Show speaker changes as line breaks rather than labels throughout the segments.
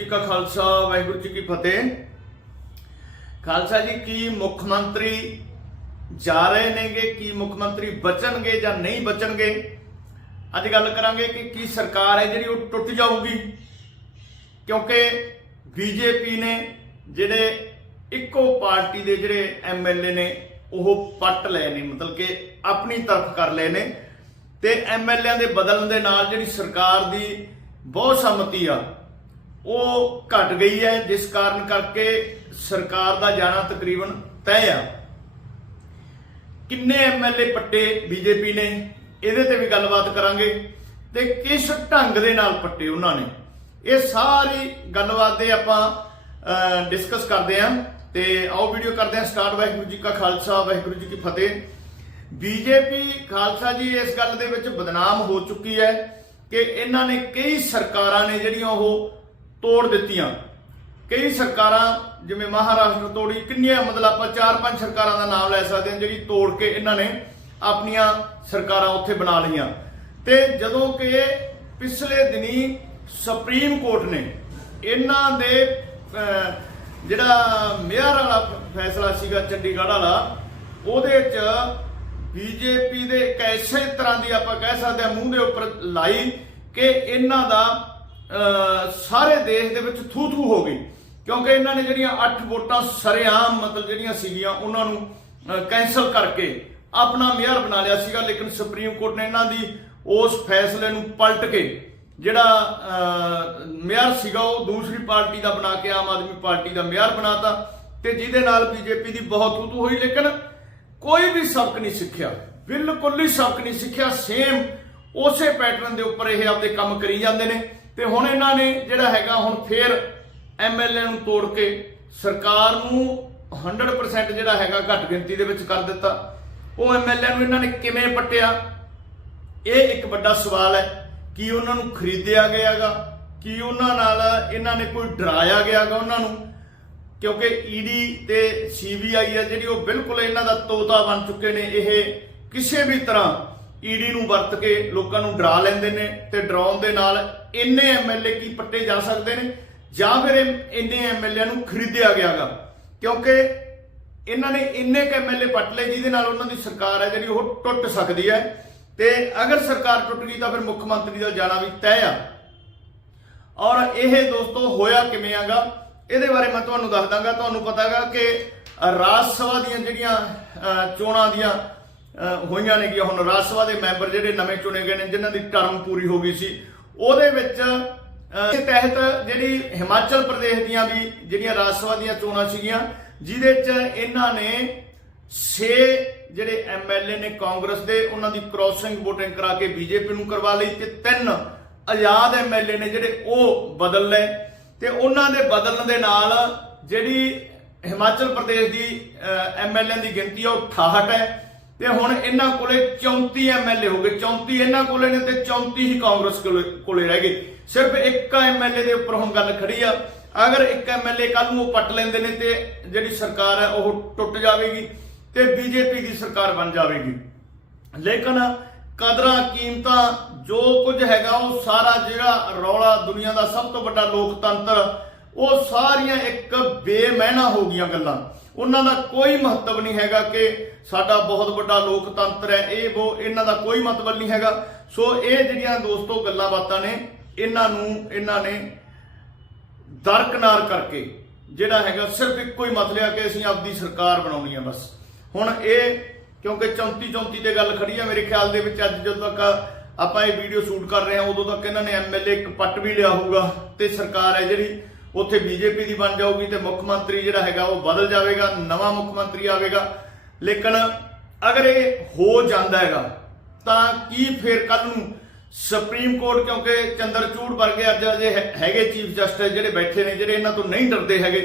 ਜੀ ਕਾ ਖਾਲਸਾ, ਵਾਹਿਗੁਰੂ ਜੀ ਕੀ ਫਤਿਹ। ਖਾਲਸਾ ਜੀ, ਕੀ ਮੁੱਖ ਮੰਤਰੀ ਜਾ ਰਹੇ ਨੇਗੇ? ਕੀ ਮੁੱਖ ਮੰਤਰੀ ਬਚਣਗੇ ਜਾਂ ਨਹੀਂ ਬਚਣਗੇ? ਅੱਜ ਗੱਲ ਕਰਾਂਗੇ ਕਿ ਕੀ ਸਰਕਾਰ ਹੈ ਜਿਹੜੀ ਉਹ ਟੁੱਟ ਜਾਊਗੀ? ਕਿਉਂਕਿ ਬੀਜੇਪੀ ਨੇ ਜਿਹੜੇ ਇੱਕੋ ਪਾਰਟੀ ਦੇ ਜਿਹੜੇ ਐਮਐਲਏ ਨੇ, ਉਹ ਪੱਟ ਲਏ ਨੇ, ਮਤਲਬ ਕਿ ਆਪਣੀ ਤਰਫ ਕਰ ਲਏ ਨੇ। ਤੇ ਐਮਐਲਏਆਂ ਦੇ ਬਦਲਣ ਦੇ ਨਾਲ ਜਿਹੜੀ ਸਰਕਾਰ ਦੀ ਬਹੁਤ ਸੰਮਤੀ ਆ ਉਹ ਘਟ ਗਈ ਹੈ, ਜਿਸ ਕਾਰਨ ਕਰਕੇ ਸਰਕਾਰ ਦਾ ਜਾਣਾ ਤਕਰੀਬਨ ਤੈਅ ਆ। ਕਿੰਨੇ ਐਮਐਲਏ ਪੱਟੇ ਬੀਜੇਪੀ ਨੇ, ਇਹਦੇ ਤੇ ਵੀ ਗੱਲਬਾਤ ਕਰਾਂਗੇ ਤੇ ਕਿਸ ਢੰਗ ਦੇ ਨਾਲ ਪੱਟੇ ਉਹਨਾਂ ਨੇ। ਇਹ ਸਾਰੀ ਗੱਲਬਾਤ ਦੇ ਆਪਾਂ ਡਿਸਕਸ ਕਰਦੇ ਆਂ ਤੇ ਆਓ ਵੀਡੀਓ ਕਰਦੇ ਆਂ ਸਟਾਰਟ। ਵਾਹਿਗੁਰੂ ਜੀ ਕਾ ਖਾਲਸਾ, ਵਾਹਿਗੁਰੂ ਜੀ ਕੀ ਫਤਿਹ। ਬੀਜੇਪੀ ਖਾਲਸਾ ਜੀ, ਇਸ ਗੱਲ ਦੇ ਵਿੱਚ ਬਦਨਾਮ ਹੋ ਚੁੱਕੀ ਹੈ ਕਿ ਇਹਨਾਂ ਨੇ ਕਈ ਸਰਕਾਰਾਂ ਨੇ ਜਿਹੜੀਆਂ ਉਹ ਤੋੜ ਦਿੱਤੀਆਂ। ਕਈ ਸਰਕਾਰਾਂ, ਜਿਵੇਂ ਮਹਾਰਾਸ਼ਟਰ ਤੋੜੀ, ਕਿੰਨੀਆਂ, ਮਤਲਬ ਆਪਾਂ ਚਾਰ ਪੰਜ ਸਰਕਾਰਾਂ ਦਾ ਨਾਮ ਲੈ ਸਕਦੇ ਹਾਂ, ਜਿਹੜੀ ਤੋੜ ਕੇ ਇਹਨਾਂ ਨੇ ਆਪਣੀਆਂ ਸਰਕਾਰਾਂ ਉੱਥੇ ਬਣਾ ਲਈਆਂ। ਤੇ ਜਦੋਂ ਕਿ ਪਿਛਲੇ ਦਿਨੀ ਸੁਪਰੀਮ ਕੋਰਟ ਨੇ ਇਹਨਾਂ ਦੇ ਜਿਹੜਾ ਮੇਅਰ ਵਾਲਾ ਫੈਸਲਾ ਸੀਗਾ ਚੰਡੀਗੜ੍ਹ ਵਾਲਾ, ਉਹਦੇ ਚ ਬੀਜੇਪੀ ਦੇ ਇੱਕ ਐਸੇ ਤਰ੍ਹਾਂ ਦੀ ਆਪਾਂ ਕਹਿ ਸਕਦੇ ਹਾਂ ਮੂੰਹ ਦੇ ਉੱਪਰ ਲਾਈ ਕਿ ਇਹਨਾਂ ਦਾ ਸਾਰੇ ਦੇਸ਼ ਦੇ ਵਿੱਚ ਥੂ ਥੂ ਹੋ ਗਈ। ਕਿਉਂਕਿ ਇਹਨਾਂ ਨੇ ਜਿਹੜੀਆਂ 8 ਵੋਟਾਂ ਸਰੇਆਮ, ਮਤਲਬ ਜਿਹੜੀਆਂ ਸੀਗੀਆਂ, ਉਹਨਾਂ ਨੂੰ ਕੈਨਸਲ ਕਰਕੇ ਆਪਣਾ ਮੇਅਰ ਬਣਾ ਲਿਆ ਸੀਗਾ, ਲੇਕਿਨ ਸੁਪਰੀਮ ਕੋਰਟ ਨੇ ਇਹਨਾਂ ਦੀ ਉਸ ਫੈਸਲੇ ਨੂੰ ਪਲਟ ਕੇ ਜਿਹੜਾ ਮੇਅਰ ਸੀਗਾ, ਉਹ ਦੂਸਰੀ ਪਾਰਟੀ ਦਾ ਬਣਾ ਕੇ ਆਮ ਆਦਮੀ ਪਾਰਟੀ ਦਾ ਮੇਅਰ ਬਣਾਤਾ ਤੇ ਜਿਹਦੇ ਨਾਲ ਬੀਜੇਪੀ ਦੀ ਬਹੁਤ ਥੂ ਹੋਈ। ਲੇਕਿਨ ਕੋਈ ਵੀ ਸਬਕ ਨਹੀਂ ਸਿੱਖਿਆ। ਬਿਲਕੁਲ ਹੀ ਸਬਕ ਨਹੀਂ ਸਿੱਖਿਆ। ਸੇਮ ਉਸੇ ਪੈਟਰਨ ਦੇ ਉੱਪਰ ਇਹ ਆਪਦੇ ਕੰਮ ਕਰੀ ਜਾਂਦੇ ਨੇ। ਤੇ ਹੁਣ ਇਹਨਾਂ ਨੇ ਜਿਹੜਾ ਹੈਗਾ ਹੁਣ ਫੇਰ ਐਮਐਲਏ ਨੂੰ ਤੋੜ ਕੇ ਸਰਕਾਰ ਨੂੰ 100% ਜਿਹੜਾ ਹੈਗਾ ਘੱਟ ਗਿਣਤੀ ਦੇ ਵਿੱਚ ਕਰ ਦਿੱਤਾ। ਉਹ ਐਮਐਲਏ ਨੂੰ ਇਹਨਾਂ ਨੇ ਕਿਵੇਂ ਪੱਟਿਆ? ਇਹ ਇੱਕ ਵੱਡਾ ਸਵਾਲ ਹੈ। ਕਿ ਉਹਨਾਂ ਨੂੰ ਖਰੀਦਿਆ ਗਿਆਗਾ? ਕੀ ਉਹਨਾਂ ਨਾਲ ਇਹਨਾਂ ਨੇ ਕੋਈ ਡਰਾਇਆ ਗਿਆਗਾ ਉਹਨਾਂ ਨੂੰ? ਕਿਉਂਕਿ ਈਡੀ ਤੇ ਸੀਬੀਆਈ ਆ ਜਿਹੜੀ ਉਹ ਬਿਲਕੁਲ ਇਹਨਾਂ ਦਾ ਤੋਤਾ ਬਣ ਚੁੱਕੇ ਨੇ। ਇਹ ਕਿਸੇ ਵੀ ਤਰ੍ਹਾਂ ਈਡੀ ਨੂੰ ਵਰਤ ਕੇ ਲੋਕਾਂ ਨੂੰ ਡਰਾ ਲੈਂਦੇ ਨੇ ਤੇ ਡਰਾਉਣ ਦੇ ਨਾਲ ਇੰਨੇ ਐਮਐਲਏ ਕੀ ਪੱਟੇ ਜਾ ਸਕਦੇ ਨੇ ਜਾਂ ਫਿਰ ਇਹ ਇੰਨੇ ਐਮਐਲਏ ਨੂੰ ਖਰੀਦਿਆ ਗਿਆਗਾ। ਕਿਉਂਕਿ ਇਹਨਾਂ ਨੇ ਇੰਨੇ ਕ ਐਮਐਲਏ ਪੱਟ ਲਏ ਜਿਹਦੇ ਨਾਲ ਉਹਨਾਂ ਦੀ ਸਰਕਾਰ ਹੈ ਜਿਹੜੀ ਉਹ ਟੁੱਟ ਸਕਦੀ ਹੈ। ਤੇ ਅਗਰ ਸਰਕਾਰ ਟੁੱਟ ਗਈ ਤਾਂ ਫਿਰ ਮੁੱਖ ਮੰਤਰੀ ਦਾ ਜਾਣਾ ਵੀ ਤੈਅ ਆ। ਔਰ ਇਹ ਦੋਸਤੋ ਹੋਇਆ ਕਿਵੇਂ ਆਗਾ? ਇਹਦੇ ਬਾਰੇ ਮੈਂ ਤੁਹਾਨੂੰ ਦੱਸ ਦਾਂਗਾ। ਤੁਹਾਨੂੰ ਪਤਾ ਹੈਗਾ ਕਿ ਰਾਜ ਸਭਾ ਦੀਆਂ ਜਿਹੜੀਆਂ ਚੋਣਾਂ ਦੀਆਂ ਅਹ, ਹੋਈਆਂ ਨੇਗੀਆਂ ਹੁਣ ਰਾਜ ਸਭਾ ਦੇ ਮੈਂਬਰ ਜਿਹੜੇ ਨਵੇਂ ਚੁਣੇ ਗਏ ਨੇ ਜਿਨ੍ਹਾਂ ਦੀ ਟਰਮ ਪੂਰੀ ਹੋ ਗਈ ਸੀ ਉਹਦੇ ਵਿੱਚ ਇਸ ਤਹਿਤ ਜਿਹੜੀ ਹਿਮਾਚਲ ਪ੍ਰਦੇਸ਼ ਦੀਆਂ ਵੀ ਜਿਹੜੀਆਂ ਰਾਜ ਸਭਾ ਦੀਆਂ ਚੋਣਾਂ ਸੀਗੀਆਂ ਜਿਹਦੇ 'ਚ ਇਹਨਾਂ ਨੇ 6 ਜਿਹੜੇ ਐਮਐਲਏ ਨੇ ਕਾਂਗਰਸ ਦੇ ਉਹਨਾਂ ਦੀ ਕ੍ਰਾਸਿੰਗ VOTING ਕਰਾ ਕੇ ਬੀਜੇਪੀ ਨੂੰ ਕਰਵਾ ਲਈ ਤੇ ਤਿੰਨ ਆਜ਼ਾਦ ਐਮਐਲਏ ਨੇ ਜਿਹੜੇ ਉਹ ਬਦਲ ਲਏ। ਤੇ ਉਹਨਾਂ ਦੇ ਬਦਲਣ ਦੇ ਨਾਲ ਜਿਹੜੀ ਹਿਮਾਚਲ ਪ੍ਰਦੇਸ਼ ਦੀ ਐਮਐਲਏ ਦੀ ਗਿਣਤੀ ਆ ਉਹ 68 ਹੈ। ਤੇ ਹੁਣ ਇਹਨਾਂ ਕੋਲੇ 34 ਐਮਐਲਏ ਹੋ ਗਏ। 34 ਇਹਨਾਂ ਕੋਲੇ ਨੇ ਤੇ 34 ਹੀ ਕਾਂਗਰਸ ਕੋਲੇ ਕੋਲੇ ਰਹਿ ਗਏ। ਸਿਰਫ ਇੱਕ ਐਮਐਲਏ ਦੇ ਉੱਪਰ ਹੁਣ ਗੱਲ ਖੜੀ ਆ। ਅਗਰ ਇੱਕ ਐਮਐਲਏ ਕੱਲ ਨੂੰ ਉਹ ਪੱਟ ਲੈਂਦੇ ਨੇ ਤੇ ਜਿਹੜੀ ਸਰਕਾਰ ਹੈ ਉਹ ਟੁੱਟ ਜਾਵੇਗੀ ਤੇ ਬੀਜੇਪੀ ਦੀ ਸਰਕਾਰ ਬਣ ਜਾਵੇਗੀ। ਲੇਕਿਨ ਕਦਰਾਂ ਕੀਮਤਾਂ ਜੋ ਕੁਝ ਹੈਗਾ, ਉਹ ਸਾਰਾ ਜਿਹੜਾ ਰੌਲਾ ਦੁਨੀਆ ਦਾ ਸਭ ਤੋਂ ਵੱਡਾ ਲੋਕਤੰਤਰ, ਉਹ ਸਾਰੀਆਂ ਇੱਕ ਬੇਮਹਿਨਾ ਹੋ ਗਈਆਂ ਗੱਲਾਂ। ਉਹਨਾਂ ਦਾ ਕੋਈ ਮਹੱਤਵ ਨਹੀਂ ਹੈਗਾ ਕਿ ਸਾਡਾ ਬਹੁਤ ਵੱਡਾ ਲੋਕਤੰਤਰ ਹੈ, ਇਹ ਉਹ ਇਹਨਾਂ ਦਾ ਕੋਈ ਮਤਲਬ ਨਹੀਂ ਹੈਗਾ। ਸੋ ਇਹ ਜਿਹੜੀਆਂ ਦੋਸਤੋ ਗੱਲਾਂ ਬਾਤਾਂ ਨੇ, ਇਹਨਾਂ ਨੂੰ, ਇਹਨਾਂ ਨੇ ਦਰਕਨਾਰ ਕਰਕੇ ਜਿਹੜਾ ਹੈਗਾ ਸਿਰਫ ਇੱਕੋ ਹੀ ਮਤਲਬ ਹੈ ਕਿ ਅਸੀਂ ਆਪਦੀ ਸਰਕਾਰ ਬਣਾਉਣੀ ਹੈ ਬਸ। ਹੁਣ ਇਹ ਕਿਉਂਕਿ 34 34 ਤੇ ਗੱਲ ਖੜੀ ਹੈ ਮੇਰੇ ਖਿਆਲ ਦੇ ਵਿੱਚ ਅੱਜ ਜਦੋਂ ਤੱਕ ਆਪਾਂ ਇਹ ਵੀਡੀਓ ਸ਼ੂਟ ਕਰ ਰਹੇ ਹਾਂ ਉਦੋਂ ਤੱਕ ਇਹਨਾਂ ਨੇ ਐਮਐਲਏ ਇੱਕ ਪੱਟ ਵੀ ਲਿਆ ਹੋਊਗਾ ਤੇ ਸਰਕਾਰ ਹੈ ਜਿਹੜੀ ਉੱਥੇ ਬੀਜੇਪੀ ਦੀ ਬਣ ਜਾਊਗੀ ਤੇ ਮੁੱਖ ਮੰਤਰੀ ਜਿਹੜਾ ਹੈਗਾ ਉਹ ਬਦਲ ਜਾਵੇਗਾ, ਨਵਾਂ ਮੁੱਖ ਮੰਤਰੀ ਆਵੇਗਾ। ਲੇਕਿਨ ਅਗਰ ਇਹ ਹੋ ਜਾਂਦਾ ਹੈਗਾ, ਤਾਂ ਕੀ ਫਿਰ ਕੱਲ ਨੂੰ ਸੁਪਰੀਮ ਕੋਰਟ ਕਿਉਂਕਿ ਚੰਦਰਚੂੜ ਵਰਗੇ ਅੱਜ ਅਜੇ ਹੈਗੇ ਚੀਫ ਜਸਟਿਸ ਜਿਹੜੇ ਬੈਠੇ ਨੇ, ਜਿਹੜੇ ਇਹਨਾਂ ਤੋਂ ਨਹੀਂ ਡਰਦੇ ਹੈਗੇ,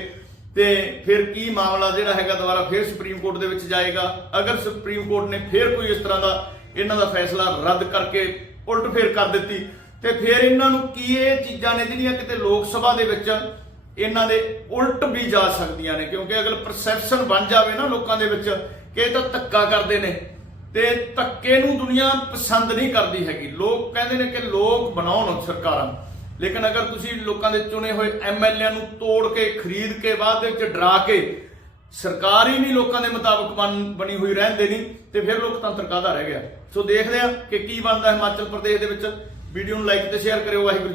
ਤੇ ਫਿਰ ਕੀ ਮਾਮਲਾ ਜਿਹੜਾ ਹੈਗਾ ਦੁਬਾਰਾ ਫਿਰ ਸੁਪਰੀਮ ਕੋਰਟ ਦੇ ਵਿੱਚ ਜਾਏਗਾ? ਅਗਰ ਸੁਪਰੀਮ ਕੋਰਟ ਨੇ ਫਿਰ ਕੋਈ ਇਸ ਤਰ੍ਹਾਂ ਦਾ ਇਹਨਾਂ ਦਾ ਫੈਸਲਾ ਰੱਦ ਕਰਕੇ ਉਲਟ ਫੇਰ ਕਰ ਦਿੱਤੀ ਤੇ ਫਿਰ ਇਹਨਾਂ ਨੂੰ ਕੀ ਇਹ ਚੀਜ਼ਾਂ ਨੇ ਜਿਹੜੀਆਂ ਕਿਤੇ ਲੋਕ ਸਭਾ ਦੇ ਵਿੱਚ ਇਹਨਾਂ ਦੇ ਉਲਟ ਵੀ ਜਾ ਸਕਦੀਆਂ ਨੇ, ਕਿਉਂਕਿ ਅਗਰ ਪਰਸੈਪਸ਼ਨ ਬਣ ਜਾਵੇ ਨਾ ਲੋਕਾਂ ਦੇ ਵਿੱਚ, ਕਿ ਇਹ ਤਾਂ ਧੱਕਾ ਕਰਦੇ ਨੇ, ਤੇ ਧੱਕੇ ਨੂੰ ਦੁਨੀਆ ਪਸੰਦ ਨਹੀਂ ਕਰਦੀ ਹੈਗੀ। ਲੋਕ ਕਹਿੰਦੇ ਨੇ ਕਿ ਲੋਕ ਬਣਾਉਣ ਸਰਕਾਰਾਂ। ਲੇਕਿਨ ਅਗਰ ਤੁਸੀਂ ਲੋਕਾਂ ਦੇ ਚੁਣੇ ਹੋਏ ਐਮਐਲਏ ਨੂੰ ਤੋੜ ਕੇ, ਖਰੀਦ ਕੇ, ਬਾਅਦ ਦੇ ਵਿੱਚ ਡਰਾ ਕੇ, ਸਰਕਾਰ ਹੀ ਨਹੀਂ ਲੋਕਾਂ ਦੇ ਮੁਤਾਬਕ ਬਣ- ਬਣੀ ਹੋਈ ਰਹਿੰਦੇ ਨਹੀਂ ਤੇ ਫਿਰ ਲੋਕਤੰਤਰ ਕਾਹਦਾ ਰਹਿ ਗਿਆ? ਸੋ ਦੇਖਦੇ ਆ ਕਿ ਕੀ ਬਣਦਾ ਹਿਮਾਚਲ ਪ੍ਰਦੇਸ਼ ਦੇ ਵਿੱਚ। ਵੀਡੀਓ ਨੂੰ ਲਾਈਕ ਤੇ ਸ਼ੇਅਰ ਕਰਿਓ ਵਾਹਿਗੁਰੂ